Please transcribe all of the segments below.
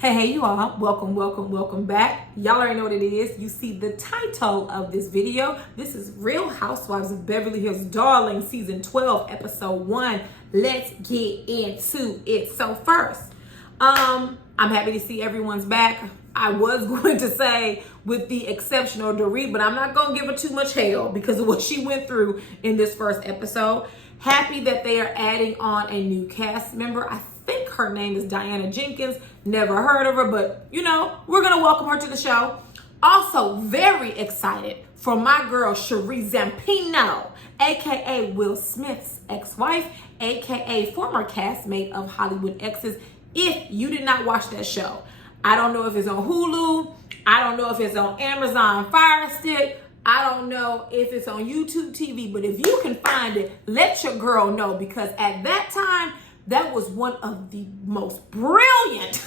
Hey, you all, welcome back. Y'all already know what it is. You see the title of this video. This is Real Housewives of Beverly Hills, Darling, Season 12, Episode 1. Let's get into it. So first, I'm happy to see everyone's back. I was going to say with the exception of Dorit, but I'm not going to give her too much hell because of what she went through in this first episode. Happy that they are adding on a new cast member. I think her name is Diana Jenkins. Never heard of her, but you know, we're gonna welcome her to the show. Also very excited for my girl Cherie Zampino, aka Will Smith's ex-wife, aka former castmate of Hollywood Exes. If you did not watch that show, I don't know if it's on Hulu, I don't know if it's on Amazon Fire Stick, I don't know if it's on YouTube TV, but if you can find it, let your girl know, because at that time, that was one of the most brilliant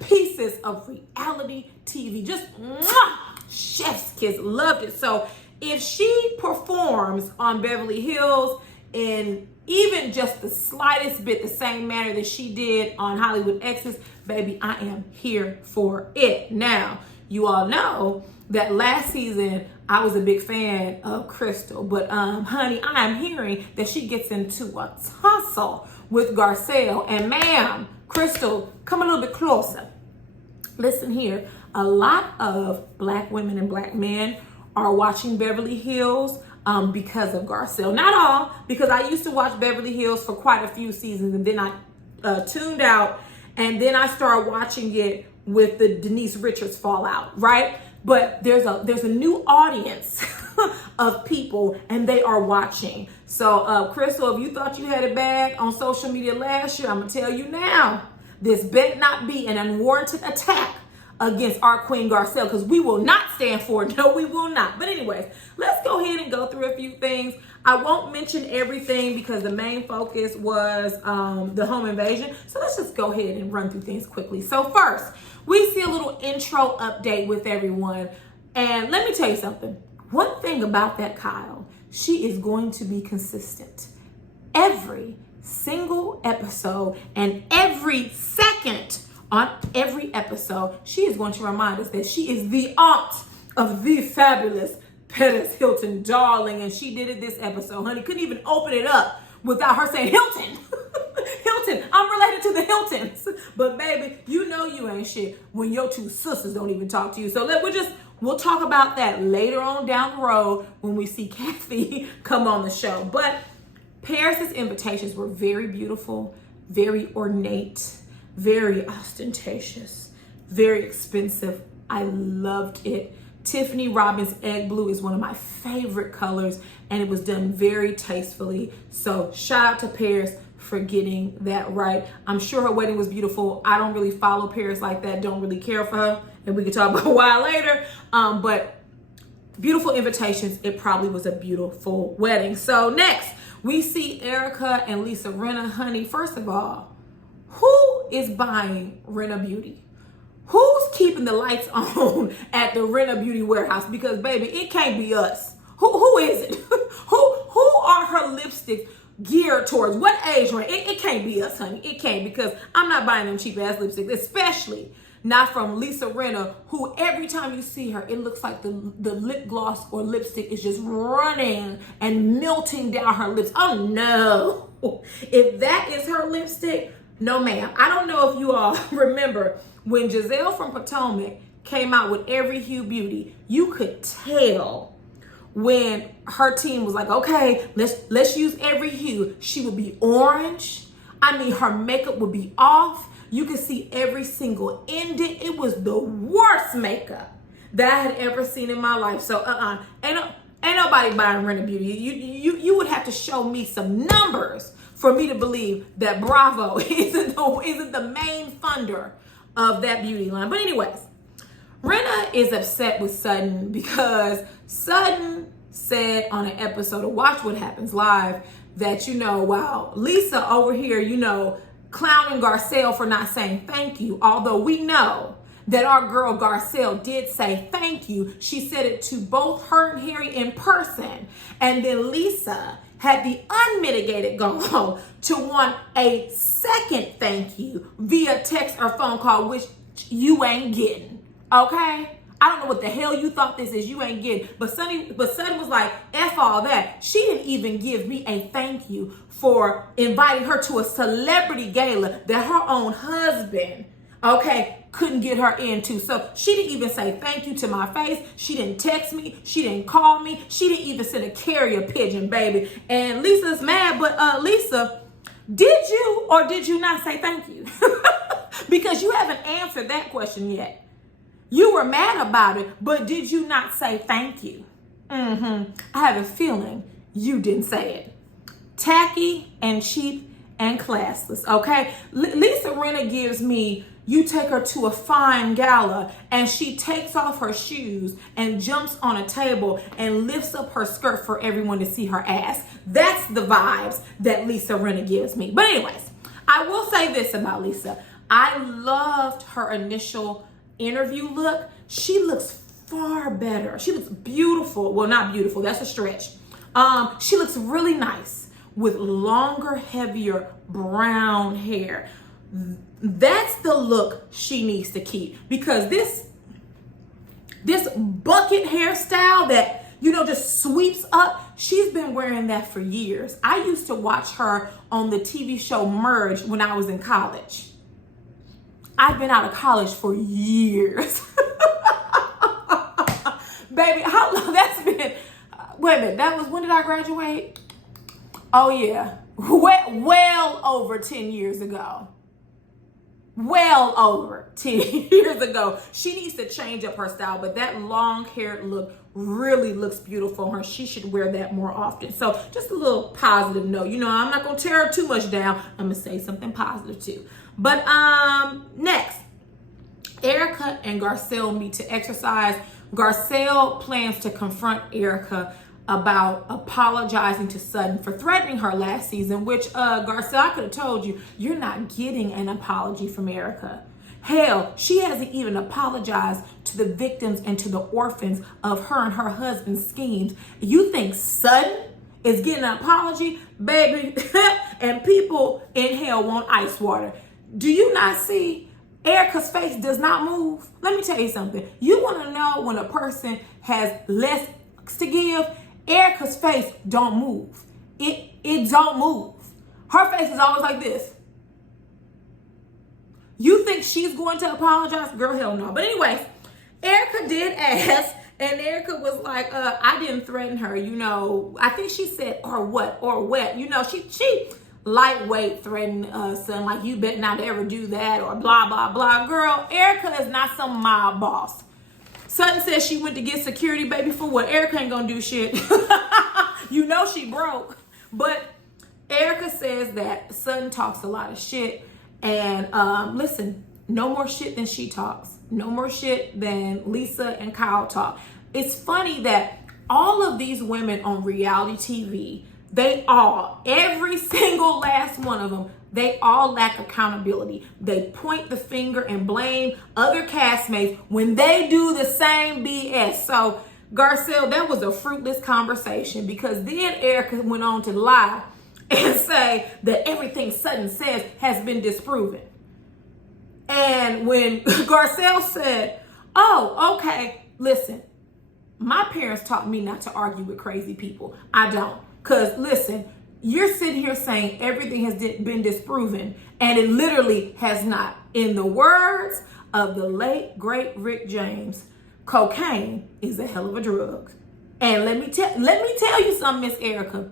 pieces of reality TV. Just chef's kiss, loved it. So if she performs on Beverly Hills in even just the slightest bit the same manner that she did on Hollywood Exes, baby, I am here for it. Now, you all know that last season I was a big fan of Crystal, but honey, I am hearing that she gets into a tussle with Garcelle. And ma'am, Crystal, come a little bit closer. Listen here, a lot of Black women and Black men are watching Beverly Hills because of Garcelle. Not all, because I used to watch Beverly Hills for quite a few seasons, and then I tuned out, and then I started watching it with the Denise Richards fallout, right? But there's a new audience of people, and they are watching. So Crystal, if you thought you had it bad on social media last year, I'm gonna tell you now, this better not be an unwarranted attack against our Queen Garcelle, because we will not stand for it. No, we will not. But anyways, let's go ahead and go through a few things. I won't mention everything because the main focus was the home invasion. So let's just go ahead and run through things quickly. So first, we see a little intro update with everyone. And let me tell you something. One thing about that Kyle, she is going to be consistent. Every single episode and every second on every episode, she is going to remind us that she is the aunt of the fabulous Paris Hilton, darling. And she did it this episode, honey. Couldn't even open it up without her saying Hilton. Hilton, I'm related to the Hiltons. But baby, you know you ain't shit when your two sisters don't even talk to you. So we'll talk about that later on down the road when we see Kathy come on the show. But Paris's invitations were very beautiful, very ornate, very ostentatious, very expensive. I loved it. Tiffany Robbins egg blue is one of my favorite colors, and it was done very tastefully. So shout out to Paris for getting that right. I'm sure her wedding was beautiful. I don't really follow Paris like that, don't really care for her, and we can talk about why later. But beautiful invitations. It probably was a beautiful wedding. So next, we see Erika and Lisa Rinna. Honey, first of all, who is buying Rinna Beauty? Who's keeping the lights on at the Rinna Beauty warehouse? Because baby, it can't be us. Who is it? who are her lipsticks geared towards? What age range? It can't be us, honey. It can't, because I'm not buying them cheap ass lipsticks, especially not from Lisa Rinna, who every time you see her, it looks like the lip gloss or lipstick is just running and melting down her lips. Oh no. If that is her lipstick, no ma'am. I don't know if you all remember when Giselle from Potomac came out with Every Hue Beauty, you could tell when her team was like, okay, let's use Every Hue. She would be orange. I mean, her makeup would be off. You could see every single indent. It was the worst makeup that I had ever seen in my life. So ain't nobody buying Rinna Beauty. You would have to show me some numbers for me to believe that Bravo isn't the main funder of that beauty line. But anyways, Rinna is upset with Sutton because Sutton said on an episode of Watch What Happens Live that, while Lisa over here, clowning Garcelle for not saying thank you, although we know that our girl Garcelle did say thank you. She said it to both her and Harry in person. And then Lisa had the unmitigated gall to want a second thank you via text or phone call, which you ain't getting, okay? I don't know what the hell you thought this is. You ain't getting. But Sutton was like, F all that. She didn't even give me a thank you for inviting her to a celebrity gala that her own husband, okay, couldn't get her into. So she didn't even say thank you to my face. She didn't text me. She didn't call me. She didn't even send a carrier pigeon, baby. And Lisa's mad, but Lisa, did you or did you not say thank you? Because you haven't answered that question yet. You were mad about it, but did you not say thank you? I have a feeling you didn't say it. Tacky and cheap and classless, okay? Lisa Rinna gives me, you take her to a fine gala and she takes off her shoes and jumps on a table and lifts up her skirt for everyone to see her ass. That's the vibes that Lisa Rinna gives me. But anyways, I will say this about Lisa. I loved her initial interview look. She looks far better. She looks beautiful. Well, not beautiful, that's a stretch. She looks really nice with longer, heavier brown hair. That's the look she needs to keep, because this bucket hairstyle that, you know, just sweeps up, she's been wearing that for years. I used to watch her on the TV show Merge when I was in college. I've been out of college for years. Baby, how long that's been? Wait a minute, that was, when did I graduate? Oh yeah, well over 10 years ago. Well over 10 years ago. She needs to change up her style, but that long haired look really looks beautiful on her. She should wear that more often. So just a little positive note. You know, I'm not gonna tear her too much down. I'm gonna say something positive too. But next, Erika and Garcelle meet to exercise. Garcelle plans to confront Erika about apologizing to Sutton for threatening her last season, which Garcelle, I could have told you, you're not getting an apology from Erika. Hell, she hasn't even apologized to the victims and to the orphans of her and her husband's schemes. You think Sutton is getting an apology? Baby, and people in hell want ice water. Do you not see Erika's face does not move? Let me tell you something. You want to know when a person has less to give? Erika's face don't move. It don't move. Her face is always like this. You think she's going to apologize? Girl, hell no. But anyways, Erika did ask, and Erika was like, I didn't threaten her. You know, I think she said, or what, or what. You know, she lightweight threatened Sutton, like, you better not ever do that, or blah, blah, blah. Girl, Erika is not some mob boss. Sutton says she went to get security, baby, for what? Erika ain't gonna do shit. You know she broke. But Erika says that Sutton talks a lot of shit. And listen, no more shit than she talks. No more shit than Lisa and Kyle talk. It's funny that all of these women on reality TV, they all, every single last one of them, they all lack accountability. They point the finger and blame other castmates when they do the same BS. So, Garcelle, that was a fruitless conversation, because then Erika went on to lie and say that everything Sutton says has been disproven. And when Garcelle said, oh, okay, listen, my parents taught me not to argue with crazy people. I don't. Because listen, you're sitting here saying everything has been disproven, and it literally has not. In the words of the late, great Rick James, cocaine is a hell of a drug. And let me tell you something, Miss Erika.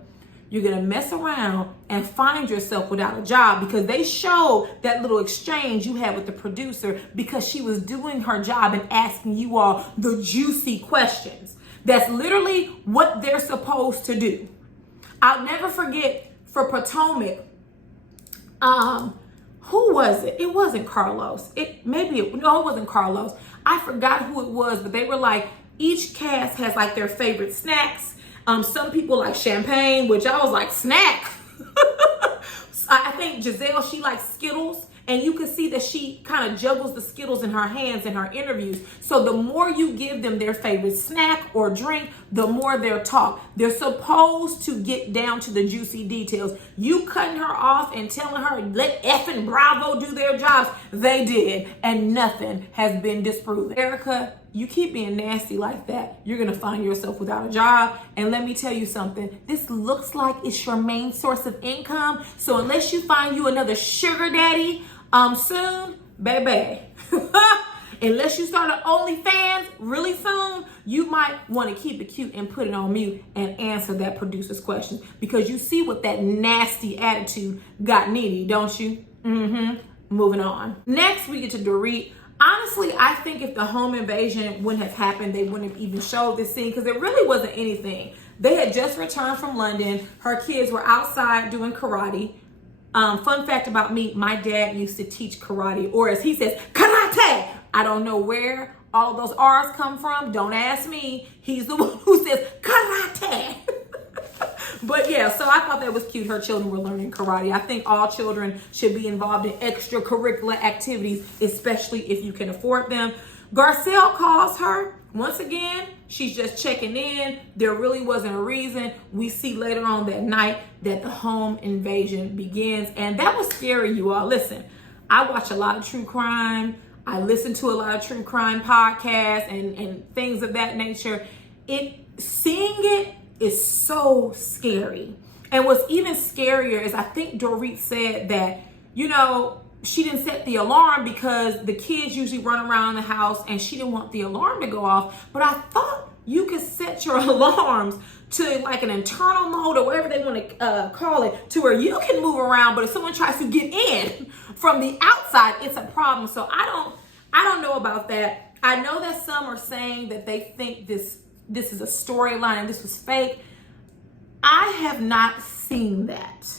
You're going to mess around and find yourself without a job, because they showed that little exchange you had with the producer, because she was doing her job and asking you all the juicy questions. That's literally what they're supposed to do. I'll never forget, for Potomac, who was it? It wasn't Carlos. It wasn't Carlos. I forgot who it was, but they were like, each cast has like their favorite snacks. Some people like champagne, which I was like, snack. I think Giselle, she likes Skittles, And you can see that she kind of juggles the Skittles in her hands in her interviews. So the more you give them their favorite snack or drink, the more they'll talk. They're supposed to get down to the juicy details. You cutting her off and telling her, let effing Bravo do their jobs. They did, and nothing has been disproven. Erika, you keep being nasty like that, you're gonna find yourself without a job. And let me tell you something, this looks like it's your main source of income. So unless you find you another sugar daddy soon, baby, unless you start an OnlyFans really soon, you might want to keep it cute and put it on mute and answer that producer's question, because you see what that nasty attitude got Nene, don't you? Moving on. Next, we get to Dorit. Honestly, I think if the home invasion wouldn't have happened, they wouldn't have even showed this scene, because there really wasn't anything. They had just returned from London. Her kids were outside doing karate. Fun fact about me, my dad used to teach karate, or as he says, karate. I don't know where all of those R's come from. Don't ask me. He's the one who says karate. But yeah, so I thought that was cute. Her children were learning karate. I think all children should be involved in extracurricular activities, especially if you can afford them. Garcelle calls her. Once again, she's just checking in. There really wasn't a reason. We see later on that night that the home invasion begins. And that was scary, you all. Listen, I watch a lot of true crime. I listen to a lot of true crime podcasts and things of that nature. Seeing it is so scary. And what's even scarier is I think Dorit said that, you know, she didn't set the alarm because the kids usually run around the house and she didn't want the alarm to go off. But I thought you could set your alarms to like an internal mode or whatever they want to call it, to where you can move around, but if someone tries to get in from the outside, it's a problem. So I don't know about that. I know that some are saying that they think this is a storyline and this was fake. I have not seen that.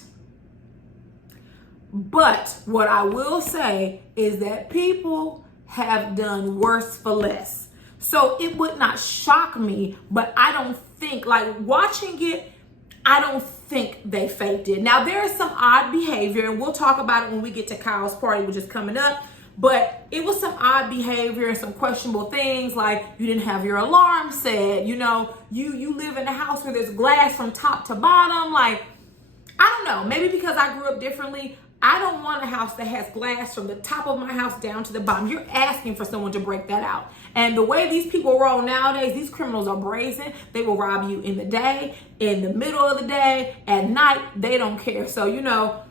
But what I will say is that people have done worse for less. So it would not shock me, but I don't think, like watching it, I don't think they faked it. Now there is some odd behavior, and we'll talk about it when we get to Kyle's party, which is coming up. But it was some odd behavior and some questionable things, like you didn't have your alarm set. You know, you live in a house where there's glass from top to bottom. Like, I don't know, maybe because I grew up differently. I don't want a house that has glass from the top of my house down to the bottom. You're asking for someone to break that out. And the way these people roll nowadays, these criminals are brazen. They will rob you in the day, in the middle of the day, at night. They don't care. So, you know,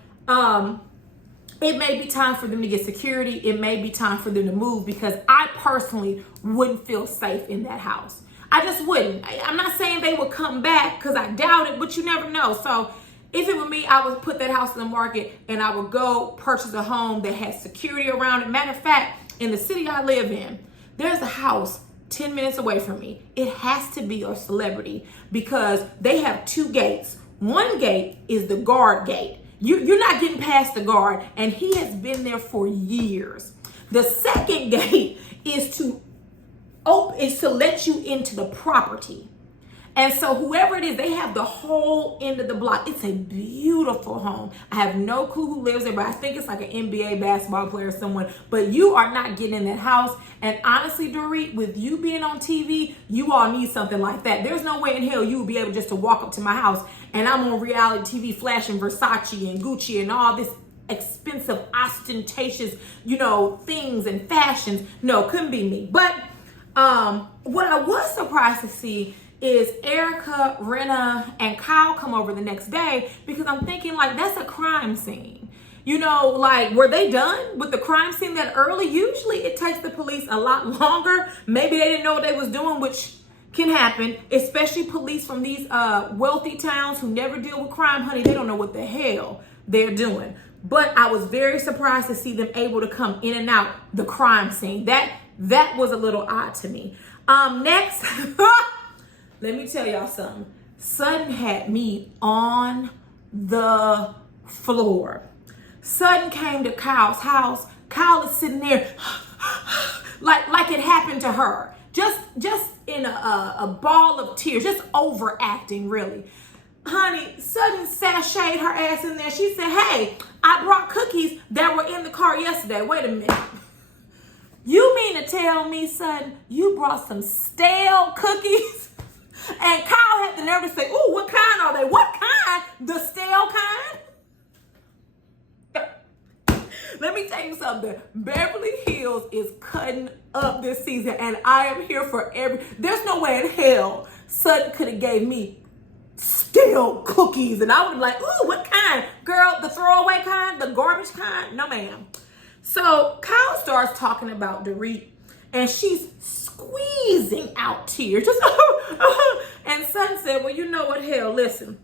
it may be time for them to get security. It may be time for them to move, because I personally wouldn't feel safe in that house. I just wouldn't. I'm not saying they would come back, because I doubt it, but you never know. So if it were me, I would put that house in the market and I would go purchase a home that has security around it. Matter of fact, in the city I live in, there's a house 10 minutes away from me. It has to be a celebrity, because they have two gates. One gate is the guard gate. You're not getting past the guard, and he has been there for years. The second gate is to let you into the property. And so whoever it is, they have the whole end of the block. It's a beautiful home. I have no clue who lives there, but I think it's like an NBA basketball player or someone. But you are not getting in that house. And honestly, Dorit, with you being on TV, you all need something like that. There's no way in hell you would be able just to walk up to my house and I'm on reality TV flashing Versace and Gucci and all this expensive, ostentatious, you know, things and fashions. No, couldn't be me. But what I was surprised to see is Erika, Rinna, and Kyle come over the next day, because I'm thinking, like, that's a crime scene. You know, like, were they done with the crime scene that early? Usually it takes the police a lot longer. Maybe they didn't know what they was doing, which can happen, especially police from these wealthy towns who never deal with crime. Honey, they don't know what the hell they're doing. But I was very surprised to see them able to come in and out the crime scene. That was a little odd to me. Next, let me tell y'all something. Sutton had me on the floor. Sutton came to Kyle's house. Kyle is sitting there like it happened to her. Just in a ball of tears, just overacting, really. honey, Sutton sashayed her ass in there. She said, hey, I brought cookies that were in the car yesterday. Wait a minute. You mean to tell me, Sutton, you brought some stale cookies? And Kyle had the nerve to say, ooh, what kind are they? What kind? The stale kind? Let me tell you something. Beverly Hills is cutting up this season, and I am here for there's no way in hell Sutton could have gave me stale cookies, and I would have been like, ooh, what kind? Girl, the throwaway kind? The garbage kind? No, ma'am. So Kyle starts talking about Dorit, and she's squeezing out tears. Just, and Sutton said, well, you know what, hell, listen.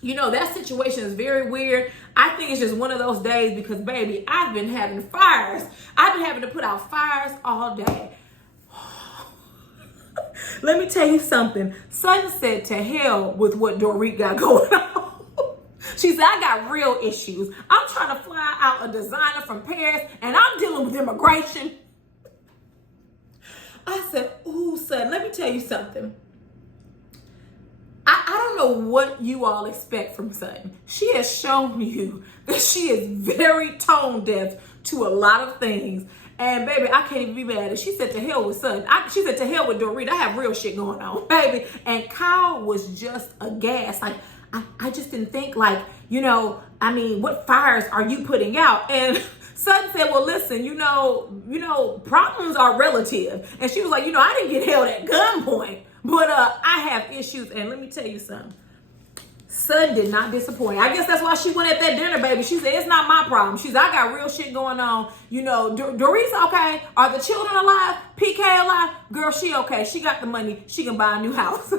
You know, that situation is very weird. I think it's just one of those days because, baby, I've been having fires. I've been having to put out fires all day. Let me tell you something. Sutton said to hell with what Dorit got going on. She said, I got real issues. I'm trying to fly out a designer from Paris, and I'm dealing with immigration. I said, ooh, Sutton, let me tell you something. I don't know what you all expect from Sutton. She has shown you that she is very tone deaf to a lot of things. And baby, I can't even be mad at. She said to hell with Sutton. She said to hell with Dorit. I have real shit going on, baby. And Kyle was just aghast. Like, I just didn't think, like, you know, I mean, what fires are you putting out? And Sutton said, well, listen, you know, problems are relative. And she was like, you know, I didn't get held at gunpoint, but I have issues. And let me tell you something. Sutton did not disappoint. I guess that's why she went at that dinner, baby. She said, it's not my problem. She said, I got real shit going on. You know, Dorit's okay. Are the children alive? PK alive? Girl, she okay. She got the money. She can buy a new house.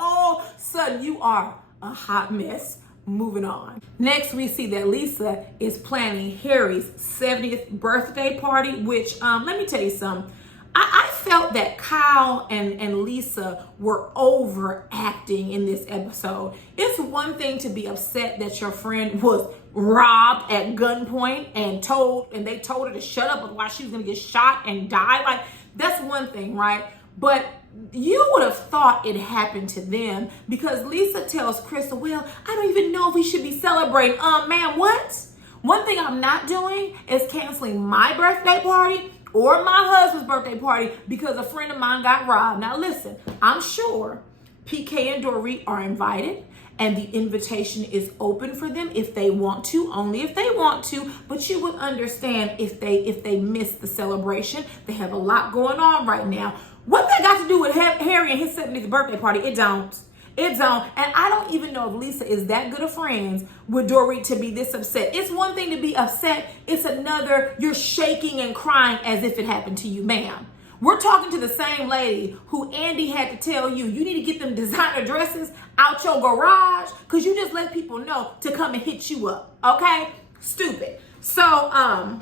Oh, Sutton, you are a hot mess. Moving on. Next, we see that Lisa is planning Harry's 70th birthday party, which, let me tell you something. I felt that Kyle and Lisa were overacting in this episode. It's one thing to be upset that your friend was robbed at gunpoint and they told her to shut up, otherwise she was gonna get shot and die. Like, that's one thing, right? But you would have thought it happened to them because Lisa tells Crystal, well, I don't even know if we should be celebrating. Man, what? One thing I'm not doing is canceling my birthday party or my husband's birthday party because a friend of mine got robbed. Now listen, I'm sure PK and Dorit are invited and the invitation is open for them if they want to, only if they want to, but you would understand if they miss the celebration. They have a lot going on right now. What that got to do with Harry and his 70th birthday party? It don't. It don't. And I don't even know if Lisa is that good of friends with Dorit to be this upset. It's one thing to be upset. It's another, you're shaking and crying as if it happened to you, ma'am. We're talking to the same lady who Andy had to tell you need to get them designer dresses out your garage because you just let people know to come and hit you up. Okay? Stupid. So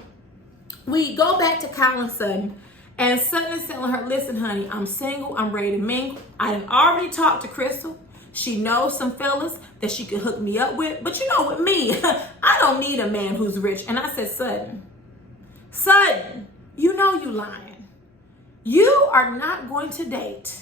we go back to Kyle and Sutton. And Sutton is telling her, listen, honey, I'm single. I'm ready to mingle. I have already talked to Crystal. She knows some fellas that she could hook me up with. But you know, with me, I don't need a man who's rich. And I said, Sutton, you know you lying. You are not going to date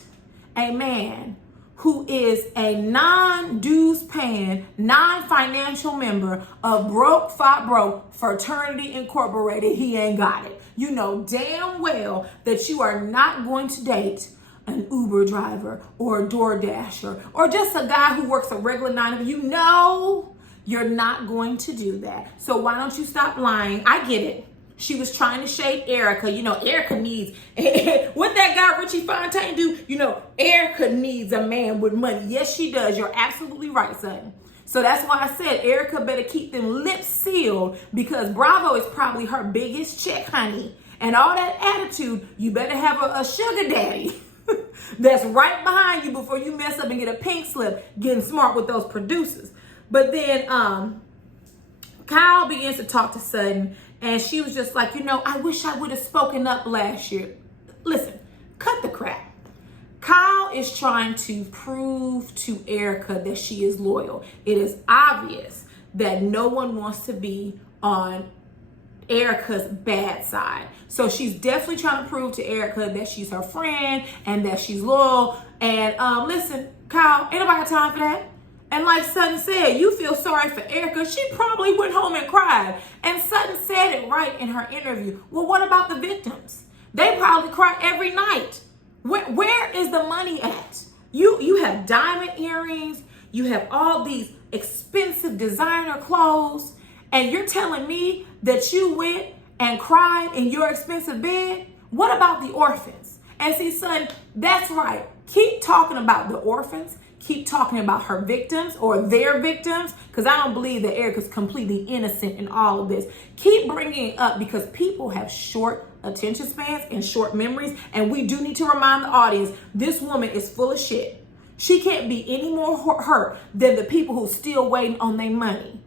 a man who is a non-dues paying, non-financial member of Broke Fought Broke Fraternity Incorporated. He ain't got it. You know damn well that you are not going to date an Uber driver or a DoorDasher or just a guy who works a regular 9 to 5. You know you're not going to do that. So why don't you stop lying? I get it. She was trying to shade Erika. You know, Erika needs, what that guy Richie Fontaine do? You know, Erika needs a man with money. Yes, she does. You're absolutely right, Sutton. So that's why I said Erika better keep them lips sealed because Bravo is probably her biggest check, honey. And all that attitude, you better have a sugar daddy that's right behind you before you mess up and get a pink slip getting smart with those producers. But then Kyle begins to talk to Sutton and she was just like, you know, I wish I would have spoken up last year. Listen, cut the crap. Kyle is trying to prove to Erika that she is loyal. It is obvious that no one wants to be on Erika's bad side. So she's definitely trying to prove to Erika that she's her friend and that she's loyal. And listen, Kyle, ain't nobody got time for that. And like Sutton said, you feel sorry for Erika. She probably went home and cried. And Sutton said it right in her interview. Well, what about the victims? They probably cry every night. Where is the money at? You have diamond earrings. You have all these expensive designer clothes. And you're telling me that you went and cried in your expensive bed? What about the orphans? And see, son, that's right. Keep talking about the orphans. Keep talking about her victims or their victims, because I don't believe that Erika's completely innocent in all of this. Keep bringing it up because people have short attention spans and short memories, and we do need to remind the audience, this woman is full of shit. She can't be any more hurt than the people who still waiting on their money.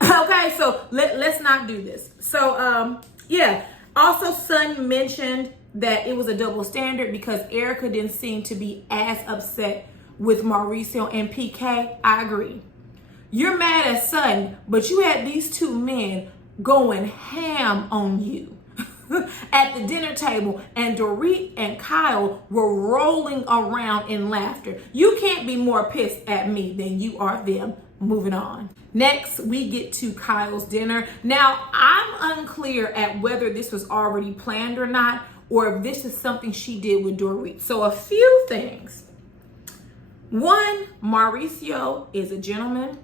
Okay, so let's not do this. So, yeah. Also, Sutton mentioned that it was a double standard because Erika didn't seem to be as upset with Mauricio and PK. I agree. You're mad at Sutton, but you had these two men going ham on you at the dinner table, and Dorit and Kyle were rolling around in laughter. You can't be more pissed at me than you are them. Moving on. Next, we get to Kyle's dinner. Now, I'm unclear at whether this was already planned or not, or if this is something she did with Dorit. So a few things. One, Mauricio is a gentleman,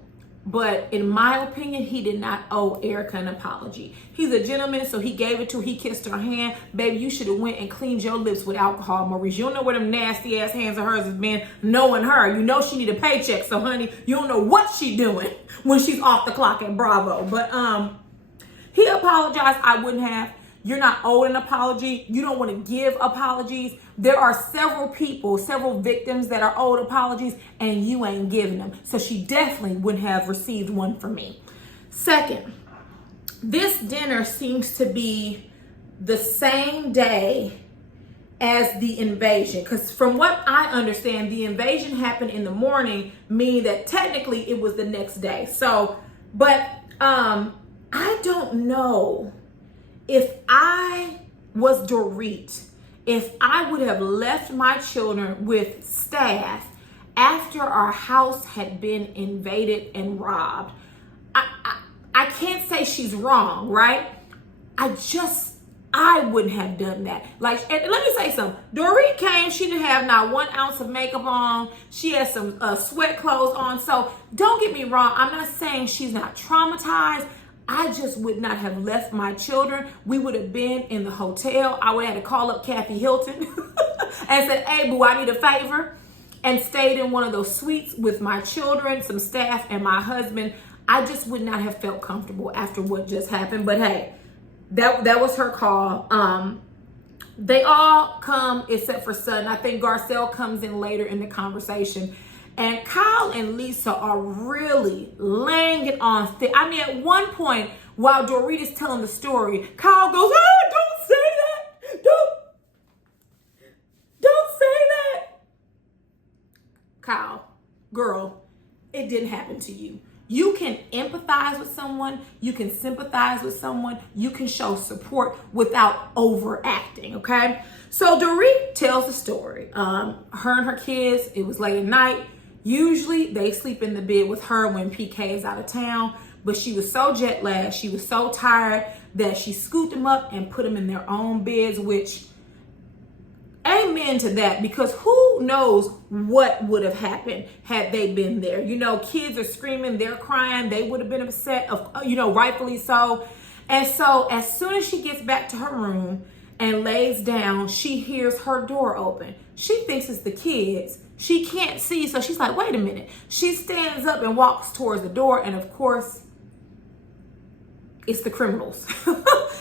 but in my opinion, he did not owe Erika an apology. He's a gentleman, so he gave it to her. He kissed her hand. Baby, you should have went and cleaned your lips with alcohol, Maurice. You don't know where them nasty ass hands of hers has been knowing her. You know she need a paycheck, so honey, you don't know what she doing when she's off the clock at Bravo. But he apologized. I wouldn't have. You're not owed an apology. You don't want to give apologies. There are several people, several victims that are owed apologies, and you ain't giving them. So she definitely wouldn't have received one from me. Second, this dinner seems to be the same day as the invasion. Because from what I understand, the invasion happened in the morning, meaning that technically it was the next day. So, but I don't know. If I was Dorit, if I would have left my children with staff after our house had been invaded and robbed, I can't say she's wrong, right? I wouldn't have done that. Like, and let me say something. Dorit came, she didn't have not 1 ounce of makeup on. She had some sweat clothes on. So don't get me wrong. I'm not saying she's not traumatized. I just would not have left my children. We would have been in the hotel. I would have had to call up Kathy Hilton and said, hey, boo, I need a favor. And stayed in one of those suites with my children, some staff, and my husband. I just would not have felt comfortable after what just happened. But hey, that was her call. They all come except for Sutton. I think Garcelle comes in later in the conversation. And Kyle and Lisa are really laying it on thick. I mean, at one point, while Dorit is telling the story, Kyle goes, oh, don't say that. Don't say that. Kyle, girl, it didn't happen to you. You can empathize with someone. You can sympathize with someone. You can show support without overacting, okay? So Dorit tells the story. Her and her kids, it was late at night. Usually they sleep in the bed with her when PK is out of town, but she was so jet lagged, she was so tired that she scooped them up and put them in their own beds, which amen to that, because who knows what would have happened had they been there. You know, kids are screaming, they're crying, they would have been upset, rightfully so. And so as soon as she gets back to her room and lays down, she hears her door open. She thinks it's the kids. She can't see, so she's like, wait a minute. She stands up and walks towards the door, and of course, it's the criminals.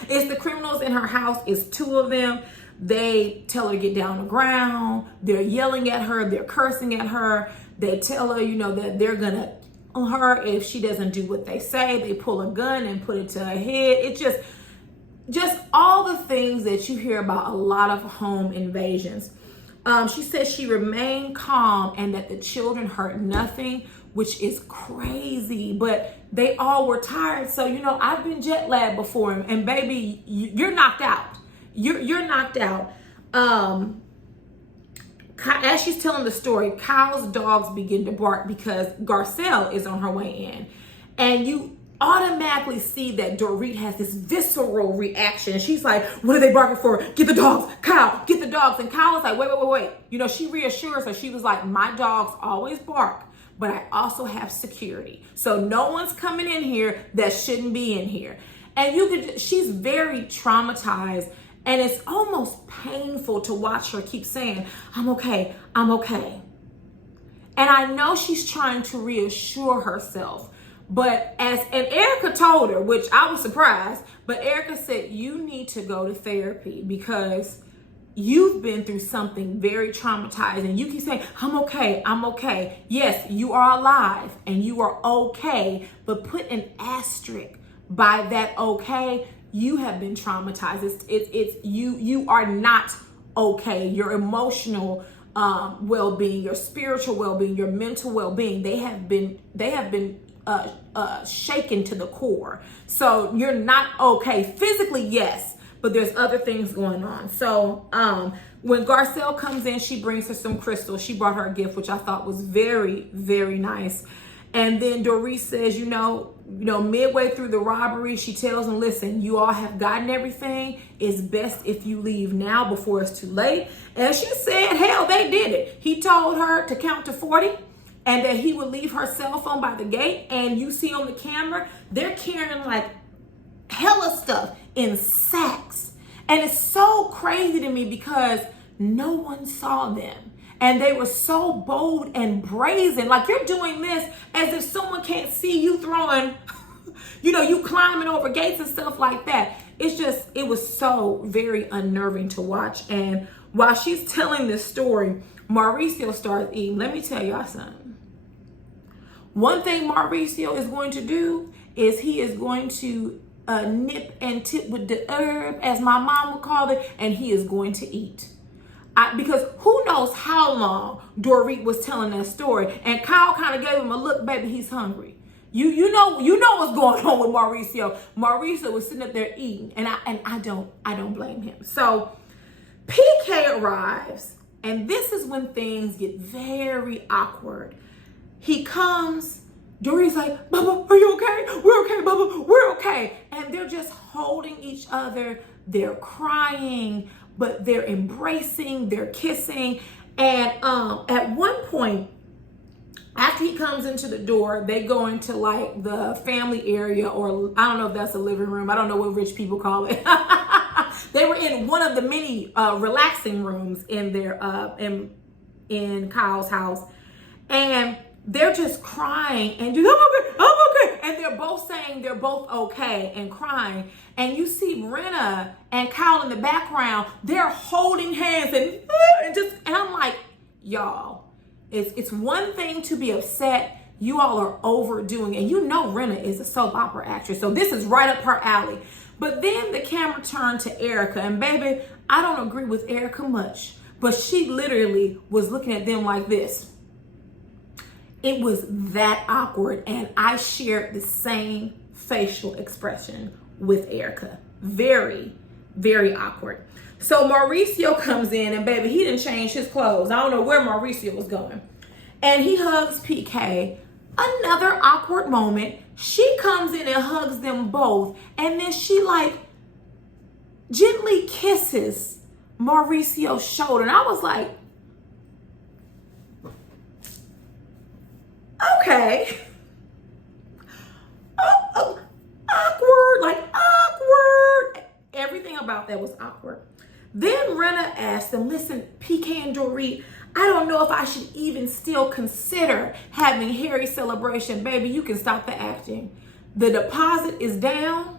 It's the criminals in her house. It's 2 of them. They tell her to get down on the ground. They're yelling at her. They're cursing at her. They tell her, that they're going to kill her if she doesn't do what they say. They pull a gun and put it to her head. It's just all the things that you hear about a lot of home invasions. She says she remained calm and that the children heard nothing, which is crazy, but they all were tired. So, I've been jet lagged before, and baby, you're knocked out. You're knocked out. as she's telling the story, Kyle's dogs begin to bark because Garcelle is on her way in. And you automatically see that Dorit has this visceral reaction. She's like, what are they barking for? Get the dogs, Kyle, get the dogs. And Kyle was like, wait. You know, she reassures her. She was like, my dogs always bark, but I also have security. So no one's coming in here that shouldn't be in here. And she's very traumatized. And it's almost painful to watch her keep saying, I'm okay. And I know she's trying to reassure herself. But and Erika told her, which I was surprised, but Erika said, you need to go to therapy because you've been through something very traumatizing. You keep saying, I'm okay. Yes, you are alive and you are okay, but put an asterisk by that okay. You have been traumatized. It's you are not okay. Your emotional well-being, your spiritual well-being, your mental well-being, they have been shaken to the core. So you're not okay. Physically, yes, but there's other things going on. So when Garcelle comes in, she brings her some crystals. She brought her a gift, which I thought was very, very nice. And then Dorit says, you know, midway through the robbery, she tells them, listen, you all have gotten everything. It's best if you leave now before it's too late. And she said, hell, they did it. He told her to count to 40 and that he would leave her cell phone by the gate. And you see on the camera, they're carrying like hella stuff in sacks. And it's so crazy to me because no one saw them. And they were so bold and brazen. Like, you're doing this as if someone can't see you throwing, you climbing over gates and stuff like that. It was so very unnerving to watch. And while she's telling this story, Mauricio starts eating. Let me tell y'all something. One thing Mauricio is going to do is he is going to nip and tip with the herb, as my mom would call it, and he is going to eat. Because who knows how long Dorit was telling that story, and Kyle kind of gave him a look, baby, he's hungry. You know what's going on with Mauricio. Mauricio was sitting up there eating, and I don't blame him. So PK arrives, and this is when things get very awkward. He comes, Dorit's like, Bubba, are you okay? We're okay, Bubba, we're okay. And they're just holding each other. They're crying, but they're embracing, they're kissing. And at one point, after he comes into the door, they go into like the family area, or I don't know if that's a living room. I don't know what rich people call it. They were in one of the many relaxing rooms in their in Kyle's house. And they're just crying and just, I'm okay. And they're both saying they're both okay and crying. And you see Rinna and Kyle in the background, they're holding hands and I'm like, y'all, it's one thing to be upset. You all are overdoing it. And you know Rinna is a soap opera actress, so this is right up her alley. But then the camera turned to Erika, and baby, I don't agree with Erika much, but she literally was looking at them like this. It was that awkward, and I shared the same facial expression with Erika. Very, very awkward. So Mauricio comes in, and baby, he didn't change his clothes. I don't know where Mauricio was going. And he hugs PK. Another awkward moment. She comes in and hugs them both, and then she like gently kisses Mauricio's shoulder. And I was like, okay. Awkward. Everything about that was awkward. Then Rinna asked them, listen, PK and Dorit, I don't know if I should even still consider having Harry celebration. Baby, you can stop the acting. The deposit is down.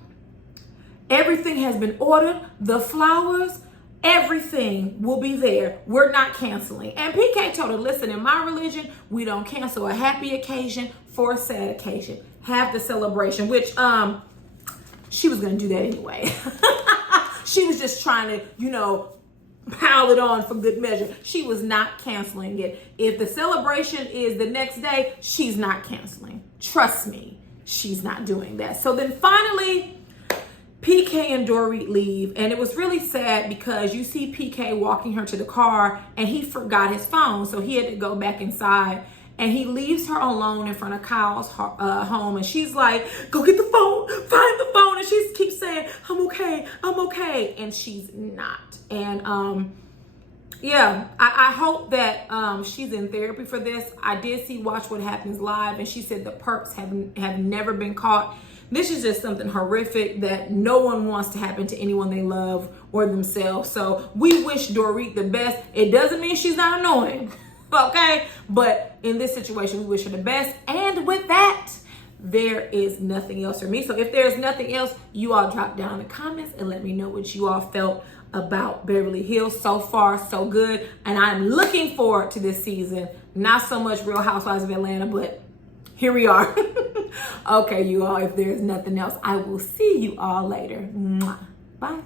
Everything has been ordered. The flowers, everything will be there. We're not canceling. And PK told her, listen, in my religion, we don't cancel a happy occasion for a sad occasion. Have the celebration, which she was going to do that anyway. She was just trying to, pile it on for good measure. She was not canceling it. If the celebration is the next day, she's not canceling. Trust me, she's not doing that. So then finally, PK and Dorit leave, and it was really sad because you see PK walking her to the car and he forgot his phone, so he had to go back inside, and he leaves her alone in front of Kyle's home, and she's like, go get the phone, find the phone, and she keeps saying, I'm okay, and she's not. And yeah, I hope that she's in therapy for this. I did see Watch What Happens Live, and she said the perps have never been caught. This is just something horrific that no one wants to happen to anyone they love or themselves. So we wish Dorit the best. It doesn't mean she's not annoying, okay? But in this situation, we wish her the best. And with that, there is nothing else for me. So if there's nothing else, you all drop down in the comments and let me know what you all felt about Beverly Hills. So far, so good. And I'm looking forward to this season. Not so much Real Housewives of Atlanta, but here we are. Okay, you all, if there's nothing else, I will see you all later. Mwah. Bye.